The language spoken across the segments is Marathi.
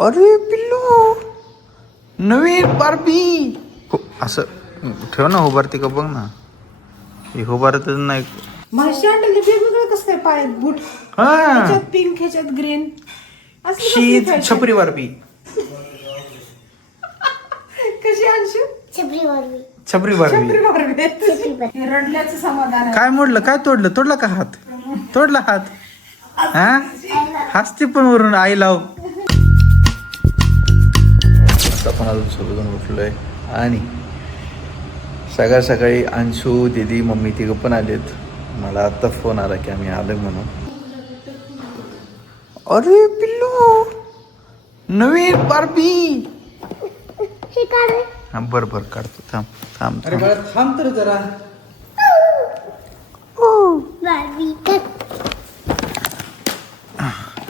अरे पिल्लू, नवीन बारबी. हो असं ठेव ना, उभारते का बघ ना. हे उभारतच नाही. माझी आणलेली वेगवेगळं कसं काय पायात बूट, हा ह्याच्यात पिंक ह्याच्यात ग्रीन, असली कसली शीत fashion? छपरी बारबी. कशी आणशी छपरी बारबी. छपरी मारली. रडल्याचं समाधान आहे. काय मोडलं, काय तोडलं, तोडला का हात, तोडला हात. हा हसते पण वरून आई लाव. आपण अजून सगळं उठलोय आणि सकाळ सकाळी अंशू दीदी मम्मी तिघं पण आलेत. मला आत्ता फोन आला की आम्ही आलोय म्हणून. अरे पिल्लू, नवीन बारबी. हा बरं काढतो, थांब थांब. अरे बाळा थांब तर जरा.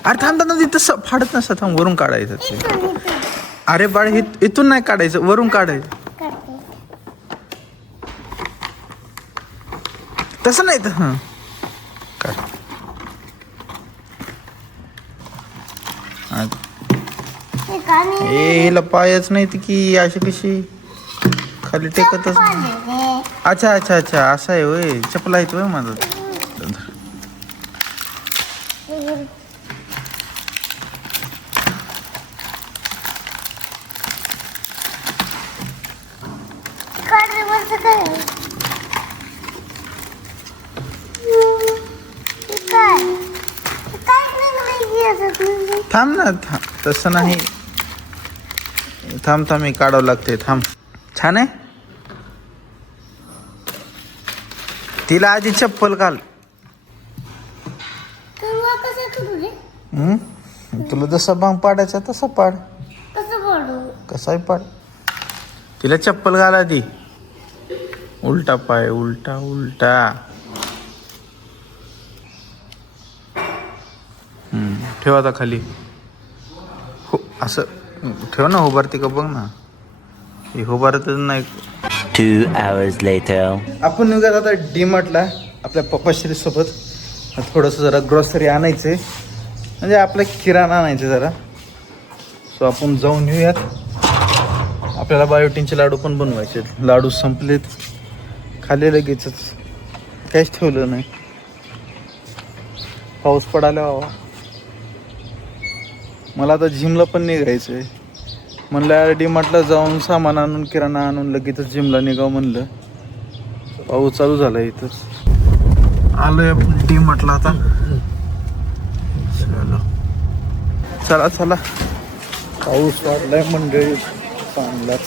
अरे थांब ना, तसं फाडत नसतं, थांब वरून काढायचं ते. अरे बाळ इथून नाही काढायचं, वरून काढायचं. तसं नाही तर हां काढ. हिला पायच नाही ती की अशी कशी खाली टेकतच. अच्छा अच्छा अच्छा असं आहे होय, चपला आहेत होय माझं. थांब ना, थांब तसं नाही. थांब थांब, मी काढावं लागते, थांब. छान आहे. तिला आधी चप्पल घाल. तुला जसा बांग पाडायचा तसा पाड. कसाही पाड. तिला चप्पल घाल आधी. उलटा पाय, उलटा उलटा. ठेव आता खाली. हो असं ठेव ना, उभारते का बघ ना. हे उभारतच नाही. 2 hours later. आपण निघात आता डीमार्टला आपल्या पप्पाश्री सोबत. थोडंसं जरा ग्रॉसरी आणायचं आहे, म्हणजे आपला किराणा आणायचं जरा. सो आपण जाऊन येऊयात. आपल्याला बायोटीनचे लाडू पण बनवायचे. लाडू संपलेत, खाली लगेचच काहीच ठेवलं नाही. पाऊस पडायला हवा. मला आता जिमला पण निघायचं आहे. म्हणलं यार डीमार्टला जाऊन सामान आणून, किराणा आणून लगेचच जिमला निघावं म्हणलं. पाऊस चालू झाला इथंच. आलोय आपण डीमार्टला आता. चला चला, पाऊस वाढलाय मंडळी चांगलाच.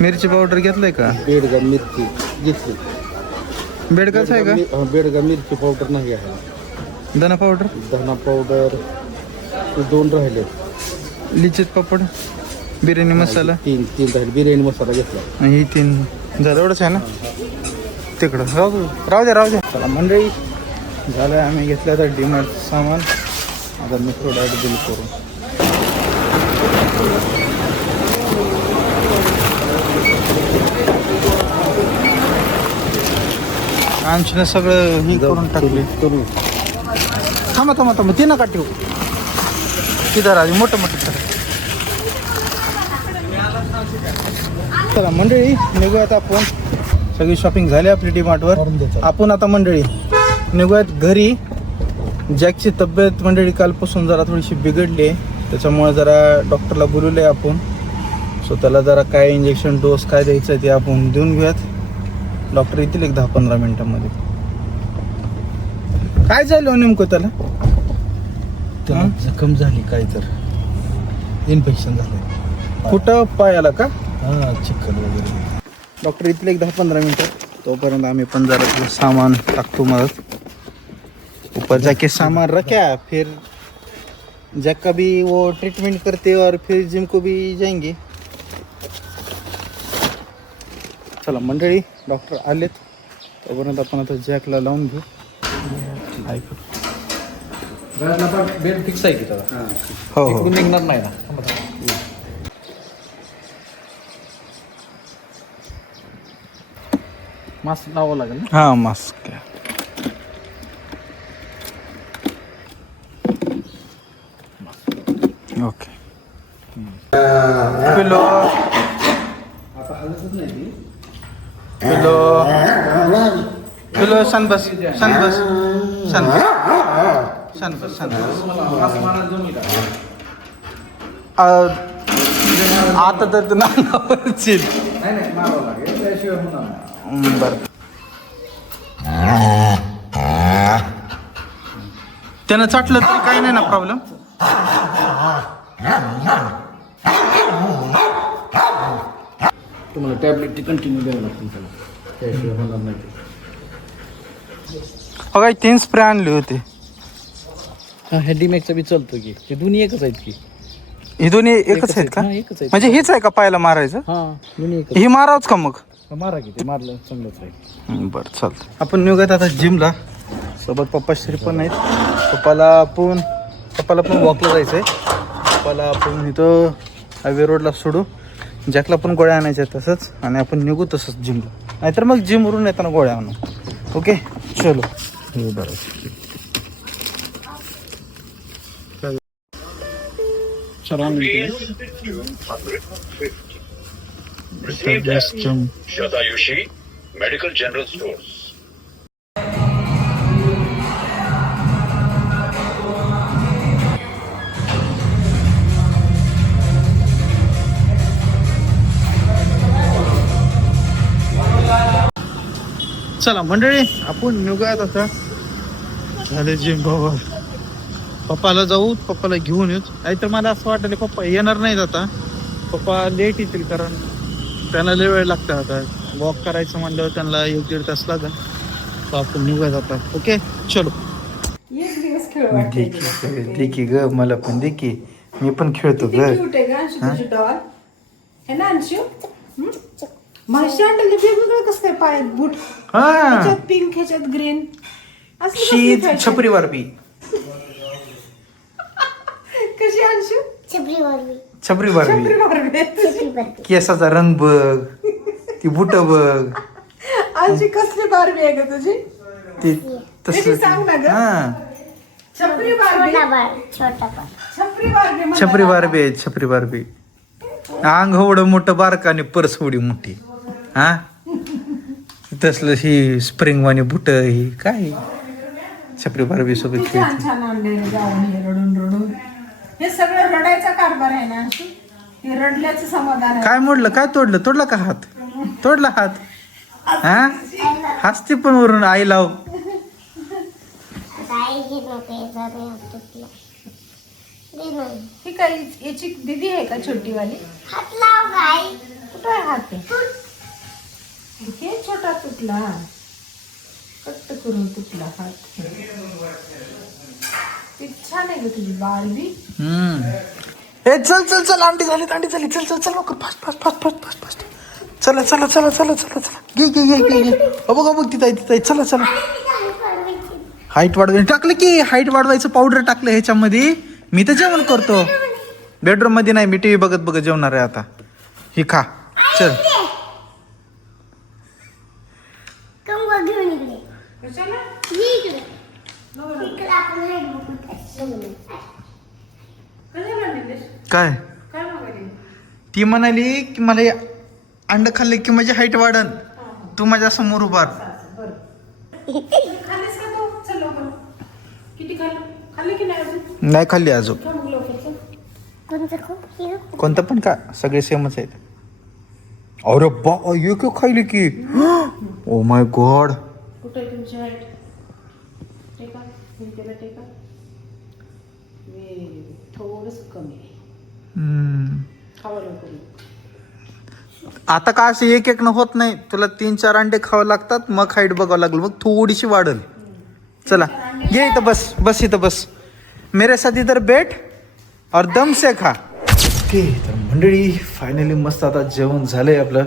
मिरची पावडर घेतलंय का? बेडगा मिरची घेतली. बेडकाच आहे का? बेडगा मिरची पावडर नाही आहे. धना पावडर, धना पावडर 2 राहिले. लिचित पापड, बिर्याणी मसाला 3 राहिले. बिर्याणी मसाला घेतला. ही 3 झालं. एवढंच आहे ना? तिकडं राहू द्या. चला मंडळी, झालं आम्ही घेतलं आता डीमार्ट सामान. आता मी थोडं बिल करू. आमच्यानं सगळं ही करून टाकले. थांबा ते नका ठेवू. तिथं आधी मोठं चला मंडळी, निघूयात आपण. सगळी शॉपिंग झाली आपली डीमार्टवर. आपण आता मंडळी निघूयात घरी. जॅकची तब्येत मंडळी कालपासून जरा थोडीशी बिघडली आहे, त्याच्यामुळे जरा डॉक्टरला बोलवलं आहे आपण. सो त्याला जरा काय इंजेक्शन डोस काय द्यायचं आहे ते आपण देऊन घेऊयात. डॉक्टर येतील एक 10-15 मिनिटांमध्ये. काय झालं नेमकं त्याला? जखम झाली काय तर इन्फेक्शन झालं. कुठं पायाला का? हां, चिकन वगैरे. डॉक्टर येतील एक 10-15 मिनटात. तोपर्यंत आम्ही पण जरा सामान टाकतो. मदत ऊपर जाके सामान रखा, फिर जैक का भी वो ट्रीटमेंट करते और फिर जिम को भी जाएंगे. चला मंडळी, डॉक्टर आलेत तोपर्यंत आपण आता जॅकला लावून घेऊ. बेड फिक्स आहे की त्याला? हो निघणार नाही ना. मास्क लावावं लागेल ना? हां मास्क. ओके पिलो पिलो पिलो शांत बस शांत बस शांत बस शांत बस शांत बस आता तर तू नावावरची बरं त्यानं चाटलं तरी काही नाही ना प्रॉब्लेम. तुम्हाला टॅबलेट ती कंटिन्यू द्यावं लागतील त्याला, त्याशिवाय होणार नाही ते. बघा 3 स्प्रे आणले होते. हा हे डीमॅक्सचा बी चालतो की, ते दोन्ही एकच आहेत की. ही दोन्ही एकच आहेत का? हा, एकच आहेत. म्हणजे हेच आहे का पायाला मारायचं? हा दोन्ही एकच. ही मारावच का मग? मारा की, ते मारलं चांगलंच आहे. बरं चालतं. आपण निघत आता जिमला. सोबत पप्पा श्री पण नाहीत. पप्पाला पण वॉकला जायचं आहे. पप्पाला आपण इथं हायवे रोडला सोडू. जॅकला पण गोळ्या आणायच्या तसंच, आणि आपण निघू तसंच जिमला. नाहीतर मग जिमवरून येताना गोळ्या आणू. ओके चलो. हो बरं. Shatayoshi Medical General Stores. चला मंडळी आपण निघूयात आता. झाले जिम बाबा. पप्पाला जाऊ, पप्पाला घेऊन येऊ. नाहीतर मला असं वाटलं पप्पा येणार नाहीत आता. पप्पा लेट येतील, कारण त्यांना लय वेळ लागतं आता. वॉक करायचं म्हणल्यावर त्यांना 1-1.5 तास लागेल. तर आपण निघूयात आता. ओके चलो. एक दिवस खेळ वाटते. दे की ग, मला पण दे की, मी पण खेळतो ग. क्यूट आहे का अंशू तुझी डॉल? है ना अंशू? म्हशी आणलेली वेगवेगळं कसं काय पायात बूट? हा ह्याच्यात पिंक, ह्याच्यात ग्रीन. शी छपरी बारबी. कशी अंशू? छपरी बारबी. छपरी बारबी. केसाचा रंग बघ, ती बुट बघ. अंशू कसली बारबी आहे का तुझी? ती कशी सांग ना ग? हा छपरी बारबी. छपरी बारबी म्हणतात. छपरी बारबी आहे, छपरी बारबी. अंग एवढं मोठं बारक आणि पर्स एवढी मोठी. हा तसलं ही स्प्रिंग वाणी बुट ही काय छपरी बारबी सोबत किती छान छान आणलेलं जाऊन हे रडून रडून. हे सगळं रडायचा कारभार आहे ना अंशू? हे रडल्याचं समाधान आहे. काय मोडलं, काय तोडला का हात? तोडला हात? हा हसती पण वरून आई लाव. ही काय याची दीदी आहे का छोटी वाली? कुठं आहे हात ते? हे छोटा तुटला, कट्ट करून तुटला हात. ती छान आहे ग तुझी बारबी. ए चल अंडी झाली चल लवकर फास्ट. चला घे बघ तिथं चला. हाईट वाढवायचं टाकलं की, हाईट वाढवायचं पावडर टाकलं ह्याच्यामध्ये. मी तर जेवण करतो बेडरूम मध्ये, नाही मी टीव्ही बघत जेवणार आहे आता. ही खा चल. काय ती म्हणाली की मला हे अंड खाल्ले की माझी हाईट वाढन, तू माझ्या समोर उभार. खाल्लीस का तू? चल लवकर. किती खाल्लं की नाही अजून? नाही खाल्ली अजून. खा मग लवकर चल. कोणतं पण का, सगळे सेमच आहेत. अरे बा ये क्यों खायली की. Oh my God. कुठं आहे तुमची हाईट? टेका त्याला टेका. थोडस कमी आहे. खावा लवकर. आता का असे एक न होत नाही, तुला 3-4 अंडे खावं लागतात, मग हाईट बघावं लागलं, मग थोडीशी वाढल. चला ये इथं बस इथं बस. मेरे साथ इधर बैठ और दम से खा. ओके तर मंडळी फायनली मस्त आता जेवण झालंय आपलं.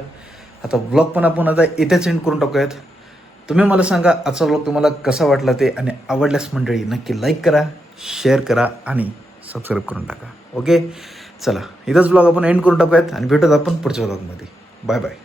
आता व्लॉग पण आपण आता इथेच एंड करून टाकूयात. तुम्ही मला सांगा आजचा व्लॉग तुम्हाला कसा वाटला ते, आणि आवडल्यास मंडळी नक्की लाईक करा, शेअर करा आणि सबस्क्राईब करून टाका. ओके चला इथंच व्लॉग आपण एंड करून टाकूयात, आणि भेटूयात आपण पुढच्या व्लॉगमध्ये. Bye bye.